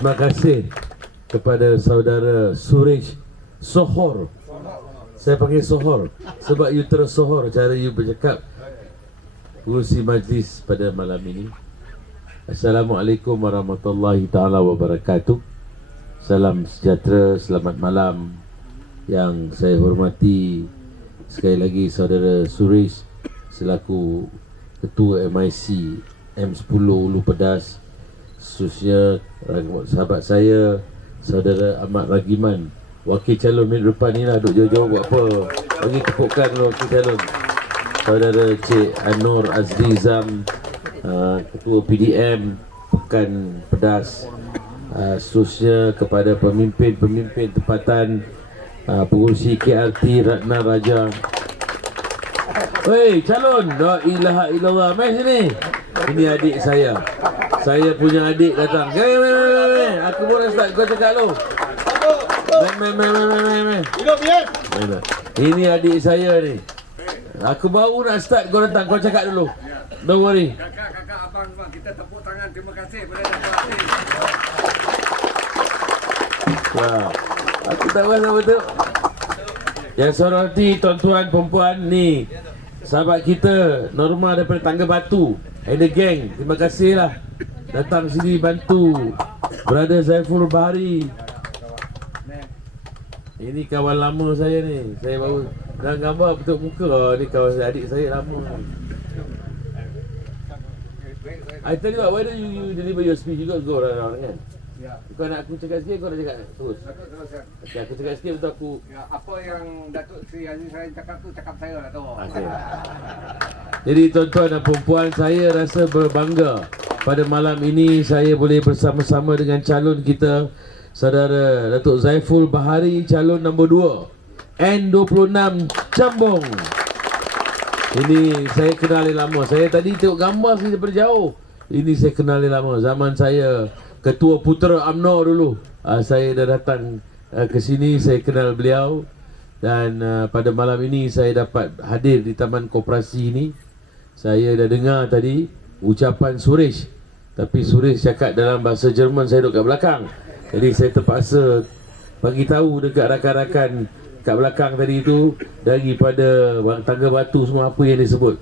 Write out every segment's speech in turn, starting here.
Terima kasih kepada saudara Suresh Sohor. Saya panggil Sohor sebab you terus Sohor cara you bercakap. Pengurusi majlis pada malam ini. Assalamualaikum warahmatullahi taala wabarakatuh. Salam sejahtera, selamat malam. Yang saya hormati sekali lagi saudara Suresh selaku Ketua MIC M10 Ulu Pedas, khususnya sahabat saya saudara Ahmad Ragiman, wakil calon minggu depan ni lah, duk jauh-jauh buat apa, bagi tepukan wakil calon. Saudara Cik Anur Azli Zam, Ketua PDM Pekan Pedas, khususnya kepada pemimpin-pemimpin tempatan, pengurusi KRT Ratna Raja. Hei calon, la ilaha illallah, mai sini. Ini adik saya. Saya punya adik datang. Aku pun dah start, kau cakap lu. Mai. Ini adik saya ni. Aku baru nak start, kau datang, kau cakap dulu. Don't worry. Kakak, abang, kita tepuk tangan. Terima kasih kepada Datuk Aziz. Wah, aku tak tahu apa tu. Yang soroti tuan-tuan perempuan ni, sahabat kita Norma daripada Tangga Batu, ada geng, terima kasih lah datang sini bantu Brother Zaiful Bahari. Ini kawan lama saya ni, saya baru dalam gambar bentuk muka. Oh, ni kawan saya, adik saya lama ni. I tell you what, why don't you deliver your speech? You got to go around kan? Ya. Kau nak aku cakap sikit, kau nak cakap terus? Datuk teruskan. Okay, aku cakap sikit betul aku. Ya, apa yang Datuk Seri Aziz Rahim cakap tu, cakap saya lah tu. Okay. Jadi tuan-tuan dan perempuan, saya rasa berbangga pada malam ini saya boleh bersama-sama dengan calon kita, saudara Datuk Zaiful Bahari, calon nombor 2 N26 Cambung. Ini saya kenal dia lama. Saya tadi tengok gambar saya daripada jauh. Ini saya kenal dia lama. Zaman saya Ketua Putera UMNO dulu, saya dah datang ke sini, saya kenal beliau. Dan pada malam ini saya dapat hadir di Taman Koperasi ini. Saya dah dengar tadi ucapan Suresh, tapi Suresh cakap dalam bahasa Jerman, saya duduk kat belakang. Jadi saya terpaksa bagi tahu dekat rakan-rakan kat belakang tadi itu, daripada Tangga Batu semua apa yang disebut.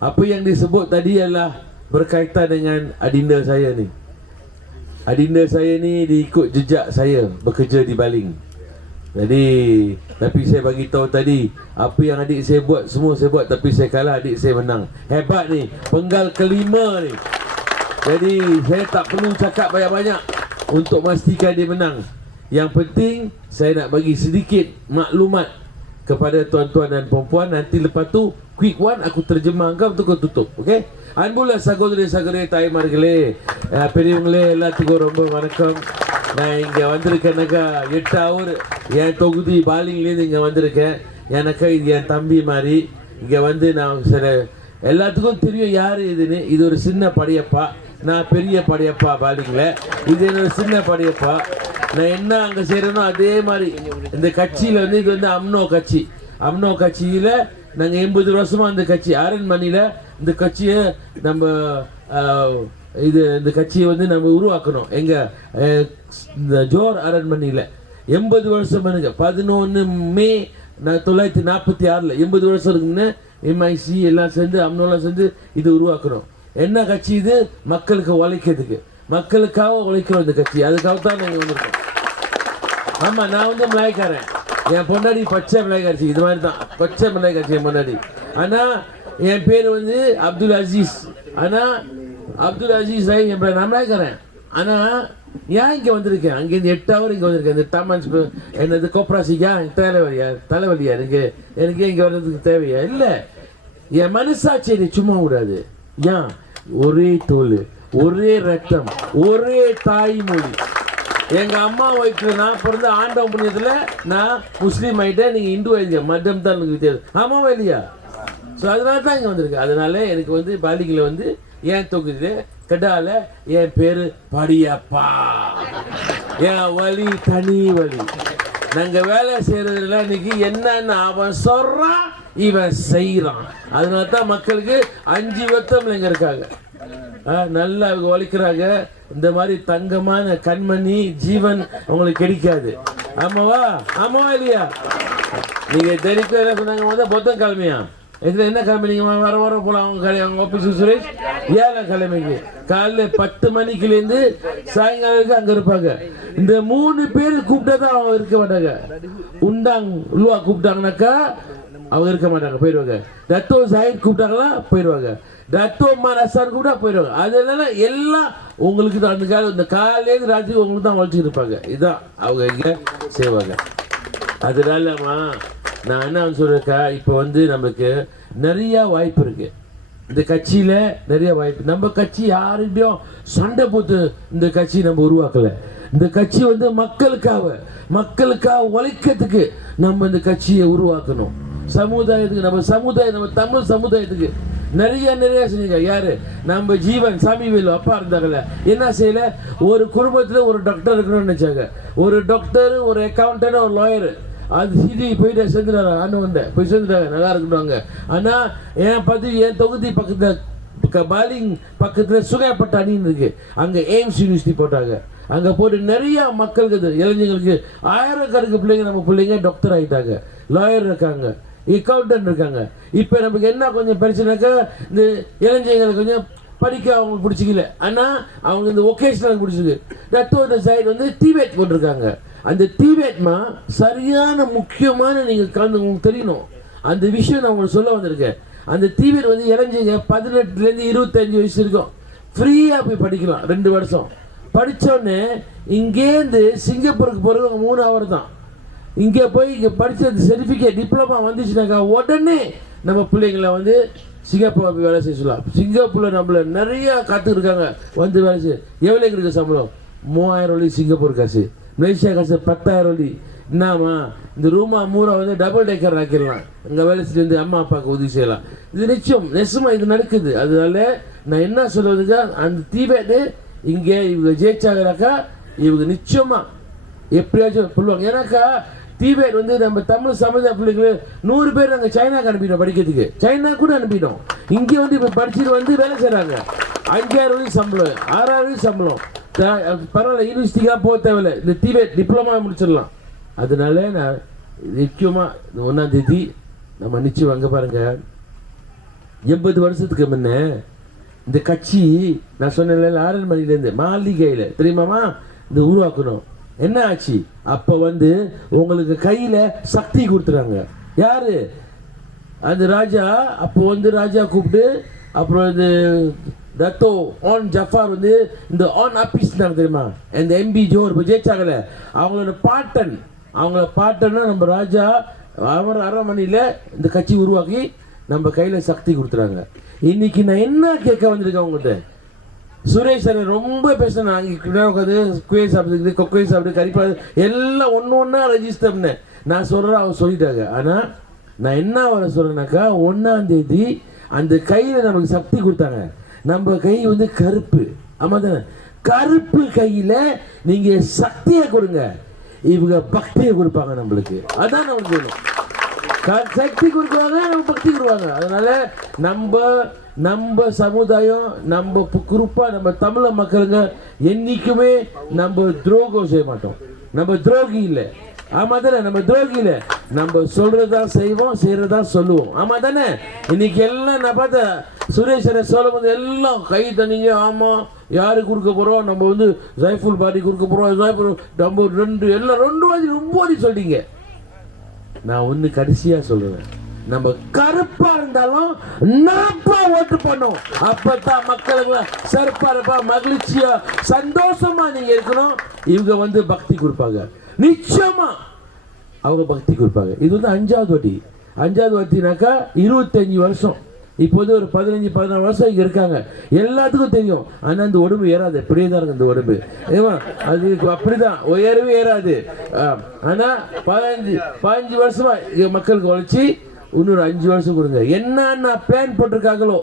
Apa yang disebut tadi adalah berkaitan dengan adinda saya ni. Adinda saya ni diikut jejak saya bekerja di baling. Jadi, tapi saya bagi tahu tadi, apa yang adik saya buat semua saya buat, tapi saya kalah, adik saya menang. Hebat ni, penggal kelima ni. Jadi, saya tak perlu cakap banyak-banyak untuk memastikan dia menang. Yang penting, saya nak bagi sedikit maklumat kepada tuan-tuan dan perempuan. Nanti lepas tu, quick one aku terjemahkan untuk kau tutup, okey? அன்புள்ள சகோதரி சகோதரி தாய்மார்களே, பெரியவங்களே எல்லாத்துக்கும் ரொம்ப வணக்கம். நான் இங்கே வந்திருக்கேனாக்கா 8 hour என் தொகுதி பாலிங்லேருந்து இங்கே வந்திருக்கேன். எனக்கா இது என் தம்பி மாதிரி. இங்கே வந்து நான் சில எல்லாத்துக்கும் தெரியும் யார் இதுன்னு. இது ஒரு சின்ன படையப்பா, நான் பெரிய படையப்பா பாலிங்கில். இது என்னோட சின்ன படையப்பா. நான் என்ன அங்கே செய்கிறேனோ அதே மாதிரி இந்த கட்சியில் வந்து இது வந்து அம்னோ கட்சி. அம்னோ கட்சியில் நாங்கள் 80 வருஷமாக அந்த கட்சி அரண்மனையில் இந்த கட்சியை நம்ம இந்த கட்சியை வந்து நம்ம உருவாக்கணும். எங்கள் இந்த ஜோர் அரண்மனையில் 80 வருஷம் எனக்கு 11 மே 1946 80 வருஷம் இருக்குன்னு எம்ஐசி எல்லாம் சேர்ந்து அம்னோலாம் சேர்ந்து இது உருவாக்கணும். என்ன கட்சி இது? மக்களுக்கு உழைக்கிறதுக்கு, மக்களுக்காக உழைக்கிறோம் இந்த கட்சி. அதுக்காக தான் நாங்கள் வந்திருக்கோம். ஆமாம், நான் வந்து மிளகாய்க்காரன். என் பொண்டாடி பச்சை மிளகாய் கட்சி, இது மாதிரி தான் பச்சை மிளகாய் கட்சி என் பொண்டாடி. ஆனால் என் பேர் வந்து அப்துல் அசீஸ். ஆனால் அப்துல் அசீஸ் என் பேர் நான் மிளகாய்க்காரன். ஆனால் ஏன் இங்கே வந்திருக்கேன்? அங்கேருந்து 8 ஹவர் இங்கே வந்திருக்கேன். இந்த தாமன் என்னது கோப்ராசிக்கா தலைவலியா எனக்கு இங்கே வர்றதுக்கு தேவையா? இல்லை, என் மனசாட்சி என்னை சும்மா விடாது. ஏன்? ஒரே தோல், ஒரே ரத்தம், ஒரே தாய்மொழி. எங்கள் அம்மா வயிற்றுல நான் பிறந்த ஆண்டவன் புண்ணியத்தில் நான் முஸ்லீம் ஆகிட்டேன். நீங்கள் இந்து ஆகிட்டீங்க, மதம் தான் எனக்கு வித்தியாசம். ஆமாவா இல்லையா? ஸோ அதனால தான் இங்கே வந்திருக்கேன். அதனால எனக்கு வந்து பாலிங்கில் வந்து என் தொகுதியில் கடால என் பேர் படியப்பா. என் வழி தனி வழி. நாங்கள் வேலை செய்கிறதுல இன்னைக்கு என்னன்னு அவன் சொல்கிறான், இவன் செய்கிறான். அதனால தான் மக்களுக்கு 5 வருத்தம் இங்கே இருக்காங்க. நல்லா உழைக்கிறாங்க. இந்த மாதிரி தங்கமான கண்மணி ஜீவன் உங்களுக்கு கிடைக்காது. ஆமாவா? ஆமாவா இல்லையா? நீங்க தெரிவிக்க என்ன சொன்னாங்க? பொத்தம் கிழமையா? இதுல என்ன கிழமை? நீங்க வர போலாம் அவங்க ஆபீஸ் சுரேஷ். ஏழை கிழமைக்கு காலைல 10 மணிக்குலேருந்து சாயங்காலம் அங்க இருப்பாங்க. இந்த 3 பேர் கூப்பிட்டா அவங்க இருக்க மாட்டாங்க. உண்டாங் உருவா கூப்பிட்டாங்கனாக்கா அவங்க இருக்க மாட்டாங்க, போயிடுவாங்க. டத்தோ ஜாயித் கூப்பிட்டாங்களா போயிடுவாங்க. டத்தோ மரசான் கூப்பிட்டா போயிடுவாங்க. அதனால எல்லாம் உங்களுக்கு தான் அந்த காலம், இந்த காலையிலேருந்து ராத்திரி உங்களுக்கு தான் உழைச்சிட்டு இருப்பாங்க. இதுதான் அவங்க இங்கே செய்வாங்க. அதனாலமா நான் என்ன சொல்றேக்கா, இப்போ நமக்கு நிறைய வாய்ப்பு இருக்கு. இந்த கட்சியில நிறைய வாய்ப்பு. நம்ம கட்சி யாருடையும் சண்டை போட்டு இந்த கட்சி நம்ம உருவாக்கல. இந்த கட்சி மக்களுக்காக உழைக்கிறதுக்கு நம்ம இந்த கட்சியை உருவாக்கணும். சமுதாயத்துக்கு நம்ம தமிழ் சமுதாயத்துக்கு நிறைய செஞ்சீங்க. யாரு? நம்ம ஜீவன் சாமிவேலு அப்பா இருந்தாங்கல்ல, என்ன செய்யல? ஒரு குடும்பத்துல ஒரு டாக்டர் இருக்கணும்னு நினைச்சாங்க. ஒரு டாக்டர், ஒரு அக்கௌண்டன்ட், ஒரு லாயர். அது சிடி போயிட்டு சேர்ந்துட்டாங்க. அண்ணன் போய் சேர்ந்துட்டாங்க, நல்லா இருக்கணுவாங்க. ஆனா என் தொகுதி பக்கத்துல பாலிங் பக்கத்துல சுகைப்பட்ட அணின்னு இருக்கு. அங்க எய்ம்ஸ் யூனிவர்சிட்டி போட்டாங்க. அங்க போட்டு நிறைய மக்களுக்கு இளைஞர்களுக்கு ஆயிரக்கணக்கு பிள்ளைங்க, நம்ம பிள்ளைங்க டாக்டர் ஆகிட்டாங்க, லாயர் இருக்காங்க, அக்கௌண்டன்ட் இருக்காங்க. இப்போ நமக்கு என்ன கொஞ்சம் பிரச்சனைக்கா, இந்த இளைஞர்களை கொஞ்சம் படிக்க அவங்களுக்கு பிடிச்சிக்கல. ஆனால் அவங்க இந்த ஒகேஷனல் பிடிச்சிருக்கு. டத்தோட சைடு டிபேட் போட்டிருக்காங்க. அந்த டிபேட்மா சரியான முக்கியமான நீங்கள் கலந்து உங்களுக்கு தெரியணும். அந்த விஷயம் நான் உங்களுக்கு சொல்ல வந்திருக்கேன். அந்த டிபேட் இளைஞங்க 18லேருந்து 25 வயசு இருக்கும், ஃப்ரீயாக போய் படிக்கலாம். 2 வருஷம் படித்தோடனே இங்கேருந்து சிங்கப்பூருக்கு போகிறது 3 ஹவர் தான். இங்கே போய் இங்கே படித்த சர்டிஃபிகேட் டிப்ளமா வந்துச்சுனாக்கா உடனே நம்ம பிள்ளைங்களை சிங்கப்பூர் போய் வேலை செய்ய சொல்லலாம். சிங்கப்பூரில் நம்மள நிறையா காத்துருக்காங்க வேலை செய்ய. எவ்வளோ இருக்குது சம்பளம்? 3000 வெள்ளி சிங்கப்பூர் காசு. மலேசியா காசு 10,000 வெள்ளி. என்னம்மா இந்த ரூமா 3 டபுள் டேக்கர் ஆக்கிடலாம். அங்கே வேலை செஞ்சு அம்மா அப்பாவுக்கு உதவி செய்யலாம். இது நெசமா இது நடக்குது. அதனால நான் என்ன சொல்றதுக்கா, அந்த தீபேட்டு இங்கே இவங்க ஜெயிச்சாங்கனாக்கா இவங்க நிச்சயமா எப்படியாச்சும் சொல்லுவாங்க. ஏன்னாக்கா டிபேட் நம்ம தமிழ் சமுதாய பிள்ளைங்களுக்கு 100 பேர் நாங்கள் சைனாக்கு அனுப்பிட்டோம் படிக்கிறதுக்கு. சைனா கூட அனுப்பிட்டோம். இங்கே இப்போ படிச்சுட்டு வேலை செய்கிறாங்க. 5000 வெள்ளி சம்பளம், 6000 வெள்ளி சம்பளம். பரவாயில்ல, யூனிவர்சிட்டிக்காக போக தேவையில்லை. இந்த டிபேட் டிப்ளமா முடிச்சிடலாம். அதனால நான் நிச்சயமாக இந்த 1ஆம் தேதி நம்ம நிச்சயம் அங்கே பாருங்க. 80 வருஷத்துக்கு முன்ன இந்த கட்சி நான் சொன்னேன் ஆரண்மனையிலேருந்து மாளிகையில் தெரியுமாமா இந்த உருவாக்கணும். என்ன ஆச்சு? அப்போ உங்களுக்கு கையில் சக்தி கொடுத்துறாங்க. யாரு? அந்த ராஜா. அப்போ ராஜா கூப்பிட்டு அப்புறம் இது டத்தோ ஆன் ஜஃபார் இந்த ஆன் ஆபீஸ் தெரியுமா, இந்த எம்பி ஜோர் ஜெயிச்சாங்கல்ல, அவங்களோட பாட்டன்னா நம்ம ராஜா அவர் அரண்மனையில் இந்த கட்சி உருவாக்கி நம்ம கையில் சக்தி கொடுத்துறாங்க. இன்னைக்கு நான் என்ன கேட்க வந்திருக்கேன் உங்கள்கிட்ட, சுரேஷ் சார் ரொம்ப பேசினேன். உட்காந்து குயேஸ் சாப்பிடுது, கொக்குயை சாப்பிடு, கறிப்பாடு எல்லாம் ஒன்றா ரெஜிஸ்டர் பண்ணேன். நான் சொல்கிறேன், அவங்க சொல்லிட்டாங்க. ஆனால் நான் என்ன வர சொல்கிறேன்னாக்கா, 1ஆம் தேதி அந்த கையில் நமக்கு சக்தி கொடுத்தாங்க. நம்ம கை கருப்பு. ஆமாம் தானே? கருப்பு கையில் நீங்கள் சக்தியை கொடுங்க, இவங்க பக்தியை கொடுப்பாங்க நம்மளுக்கு. அதான் நமக்கு வேணும். சக்தி கொடுக்குவாங்க, நம்ம பக்தி கொடுவாங்க. அதனால நம்ம சமுதாயம், நம்ம குறிப்பா நம்ம தமிழ மக்களுங்க என்னைக்குமே நம்ம துரோகம் செய்ய மாட்டோம். நம்ம துரோகி இல்லை. ஆமா தானே? நம்ம துரோகி இல்லை. நம்ம சொல்றதா செய்வோம், செய்யறதா சொல்லுவோம். ஆமா தானே? இன்னைக்கு எல்லாம் நான் பார்த்தேன் சுரேஷனை சொல்லும் போது எல்லாம் கை தண்ணீங்க. ஆமா, யாரு கொடுக்க போறோம்? நம்ம ஜைஃபுல் பாடி கொடுக்க போறோம். நம்ம 2 எல்லாம் 2 வாதி ரொம்ப வாதி சொல்லிட்டீங்க. நான் ஒன்று கடைசியாக சொல்லுவேன், நம்ம கருப்பா இருந்தாலும் நாப்பா ஓட்டு பண்ணும். அப்பதான் மக்களுக்கு சிறப்பா மகிழ்ச்சியா சந்தோஷமா நீங்க இருக்கணும். இவங்க பக்தி கொடுப்பாங்க, நிச்சயமா அவங்க பக்தி கொடுப்பாங்க. இது 5வது வாட்டி. 5வது வாட்டினாக்கா 25 வருஷம். இப்போது ஒரு 15-16 வருஷம் இங்கே இருக்காங்க. எல்லாத்துக்கும் தெரியும். ஆனால் அந்த உடம்பு ஏறாது, அப்படியே தான் இருக்கு இந்த உடம்பு. ஏமா அது அப்படிதான் உயரவே ஏறாது. ஆனால் 15 வருஷமா இங்கே மக்களுக்கு உழைச்சி இன்னொரு 5 வருஷம் கொடுங்க. என்னென்ன பிளான் போட்டிருக்காங்களோ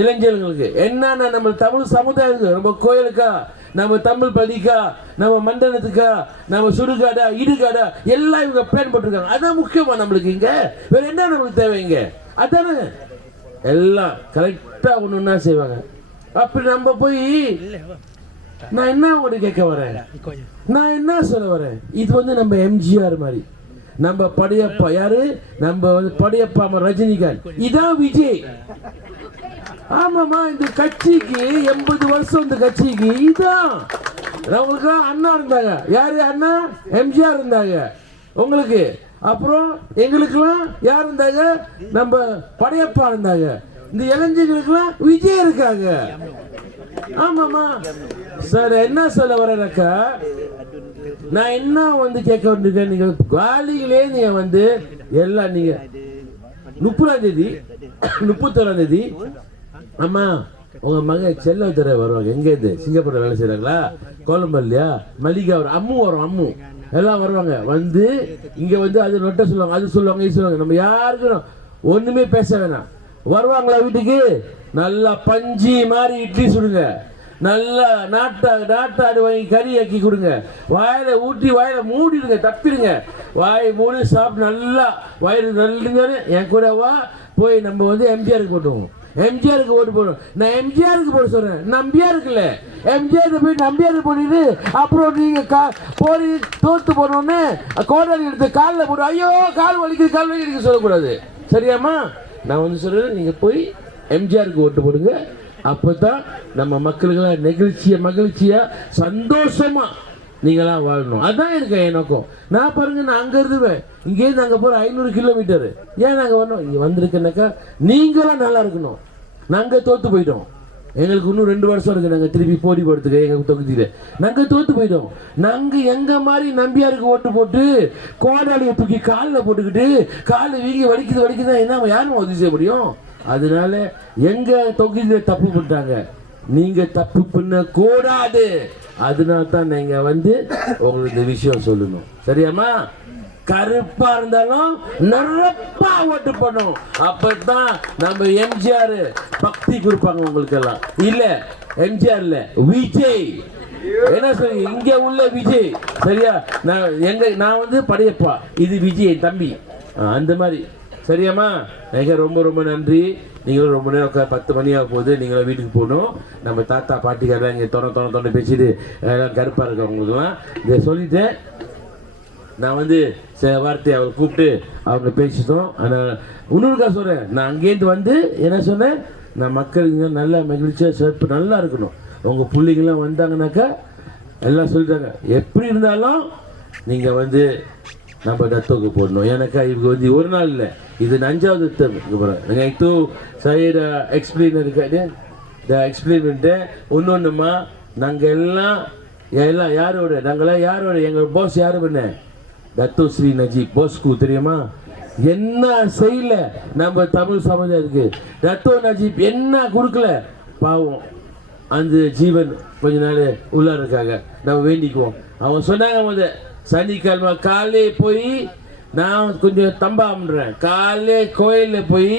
இளைஞர்களுக்கு, என்னென்ன நம்ம தமிழ் சமுதாயத்துக்கு, நம்ம கோயிலுக்கா, நம்ம தமிழ் பள்ளிக்கா, நம்ம மண்டலத்துக்கா, நம்ம சுடுகாடா, இடுகாடா, எல்லாம் இவங்க பிளான் போட்டிருக்காங்க. அதான் முக்கியமா நம்மளுக்கு. இங்க வேற என்ன நம்மளுக்கு தேவை? இங்க அதானே எல்லாம் கரெக்டாக ஒன்று செய்வாங்க. அப்படி நம்ம போய் நான் என்ன உங்கள்கிட்ட கேட்க வரேன், நான் என்ன சொல்ல வரேன், இது வந்து நம்ம எம்ஜிஆர் மாதிரி, நம்ம படையப்பா யாரு, நம்ம வந்து படையப்பா ரஜினிகாந்த், இதான் விஜய். ஆமாமா, இந்த கட்சிக்கு 80 வருஷம், இந்த கட்சிக்கு இதான். உங்களுக்கு அண்ணா இருந்தாங்க, யாரு அண்ணா, எம்ஜிஆர் இருந்தாங்க உங்களுக்கு. அப்புறம் எங்களுக்கெல்லாம் யார் இருந்தாங்க, நம்ம படையப்பா இருந்தாங்க. இந்த இளைஞர்களுக்கெல்லாம் விஜய் இருக்காங்க. ஆமாமா சார், என்ன சொல்ல வரேனாக்கா, நான் என்ன வந்து கேட்க வேண்டியிருக்கேன், நீங்க காலிகளே நீங்க வந்து எல்லாம் நீங்க 30ஆம் தேதி 31ஆம் தேதி ஆமா உங்க மக செல்லத்தர வருவாங்க. எங்கேருந்து? சிங்கப்பூர்ல வேலை செய்யறாங்களா, கொழம்பு இல்லையா, மல்லிகா வரும், அம்மு வரும், அம்மு எல்லாம் வருவாங்க. வந்து இங்க வந்து அது நொட்ட சொல்லுவாங்க, அது சொல்லுவாங்க, இது சொல்லுவாங்க. நம்ம யாருக்கும் ஒண்ணுமே பேச வேணாம். வருவாங்களா வீட்டுக்கு, நல்லா பஞ்சி மாதிரி இட்லி சுடுங்க, நல்லா நாட்டாடு வாங்கி கறி ஆக்கி கொடுங்க, வாயில ஊட்டி வாயில மூடிடுங்க, தப்பிடுங்க, வாயை மூடி சாப்பிட்டு நல்லா வயிறு நல்லுங்கன்னு என் கூட வா, போய் நம்ம வந்து எம்ஜிஆருக்கு போட்டுவோம். எம்ஜிஆருக்கு ஓட்டு போடணும். நான் எம்ஜிஆருக்கு போட சொல்றேன், நம்பியாருக்கு இல்ல. எம்ஜிஆர் போய் நம்பியாருக்கு போட்டு அப்புறம் நீங்க போய் தோத்து போனோன்னு கோடாலி எடுத்து காலில் போட்டு ஐயோ கால் வலிக்குது கால் வலிக்குது சொல்லக்கூடாது. சரியாம்மா? நான் வந்து சொல்றேன், நீங்க போய் எம்ஜிஆருக்கு ஓட்டு போடுங்க. அப்பதான் நம்ம மக்களுக்கெல்லாம் மகிழ்ச்சியா சந்தோஷமா நீங்களாம் வாழணும். அதான் இருக்கு என் நோக்கம். நான் பாருங்க, நான் அங்க இருந்துவேன், இங்கேருந்து அங்க போற 500 கிலோமீட்டர். ஏன் நாங்க வரணும், இங்க வந்திருக்கேன்னாக்கா நீங்களாம் நல்லா இருக்கணும். நாங்க தோத்து போயிட்டோம், எங்களுக்கு இன்னும் 2 வருஷம் இருக்கு. நாங்க திருப்பி போட்டி போடுறதுக்கு எங்க தொகுதியில நாங்க தோத்து போயிட்டோம். நாங்க எங்க மாதிரி நம்பியாருக்கு ஓட்டு போட்டு கோடாலியை தூக்கி காலில் போட்டுக்கிட்டு காலு வீங்கி வலிக்குது என்ன யாரும் உதவி செய்ய முடியும்? அதனால எங்க தொகுதியில தப்பு பண்ணிட்டாங்க, நீங்க தப்பு பண்ண கூடாது. அதனால தான் நீங்க வந்து உங்களுக்கு இந்த விஷயம் சொல்லணும். சரியாம்மா? கருப்பா இருந்தாலும் நிரப்பா ஓட்டு பண்ணும். அப்பதான் நம்ம எம்ஜிஆர் பக்தி கொடுப்பாங்க உங்களுக்கு எல்லாம். இல்ல எம்ஜிஆர் இல்ல, விஜய். என்ன சொல்லி இங்க உள்ள விஜய். சரியா? நான் வந்து படையப்பா, இது விஜய் தம்பி, அந்த மாதிரி. சரியாம்மா? எனக்கு ரொம்ப ரொம்ப நன்றி. நீங்களும் ரொம்ப நேரம் 10 மணி ஆக போகுது, நீங்களும் வீட்டுக்கு போகணும். நம்ம தாத்தா பாட்டிக்காரெல்லாம் இங்கே தொண்டை பேசிட்டு எல்லாம் கருப்பாக இருக்கவங்களுக்குலாம் இதை சொல்லிட்டேன். நான் வந்து சில வார்த்தையை அவர் கூப்பிட்டு அவங்க பேசிட்டோம். ஆனால் இன்னொருக்கா சொல்கிறேன், நான் அங்கேருந்து வந்து என்ன சொன்னேன், நான் மக்களுங்க நல்லா மகிழ்ச்சியாக சிறப்பு நல்லா இருக்கணும். உங்கள் பிள்ளைங்களாம் வந்தாங்கனாக்கா எல்லாம் சொல்லிட்டாங்க, எப்படி இருந்தாலும் நீங்கள் வந்து நம்ம டத்தோக்கு போடணும். ஏன்னாக்கா இவங்க வந்து ஒரு நாள் இல்லை, இது 5வது term. Itu saya dah explain dekat dia, dah explain பண்ணிட்டு ஒன்னொன்றுமா நாங்கள் எல்லாம் யாரோட, நாங்களாம் யாரோட, எங்கள் பாஸ் யாரு பண்ண, டத்தோ ஸ்ரீ நஜீப் பாஸ்கு தெரியுமா? என்ன செய்யல நம்ம தமிழ் சமுதாயத்துக்கு, டத்தோ நஜீப் என்ன கொடுக்கல பாவம். அந்த ஜீவன் கொஞ்ச நாள் உள்ளார இருக்காங்க, நம்ம வேண்டிக்குவோம். அவங்க சொன்னாங்க முதல் சனிக்கிழமை காலையே போய் நான் கொஞ்சம் தம்பாம்ன்றேன், காலையே கோயிலில் போய்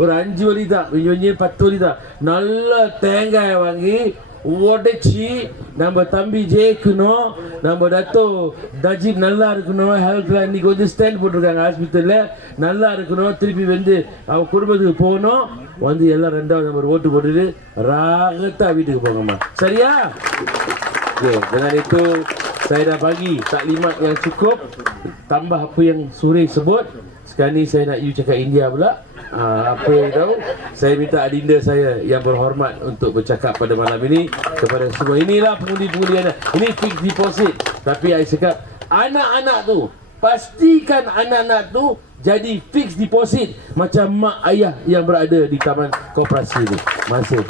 ஒரு 5 வழி தான், கொஞ்சம் 10 வழி தான், நல்லா தேங்காயை வாங்கி உடைச்சி நம்ம தம்பி ஜெயிக்கணும், நம்ம டத்தோ நஜீப் நல்லா இருக்கணும், ஹெல்த்தில் இன்னைக்கு வந்து ஸ்டாண்ட் போட்டிருக்காங்க ஹாஸ்பிட்டலில், நல்லா இருக்கணும், திருப்பி வந்து அவன் குடும்பத்துக்கு போகணும், வந்து எல்லாம் 2வது நம்பர் ஓட்டு போட்டுட்டு ராகத்தா வீட்டுக்கு போங்கம்மா. சரியா? dengan itu saya dah bagi taklimat yang cukup, tambah apa yang Suri sebut. Sekarang ni saya nak you cakap India pula. Apa yang tahu, saya minta adinda saya yang berhormat untuk bercakap pada malam ini kepada semua. Inilah pengundi-pengundi anda. Ini fixed deposit. Tapi saya cakap anak-anak tu, pastikan anak-anak tu jadi fixed deposit macam mak ayah yang berada di taman koperasi ni. Terima kasih.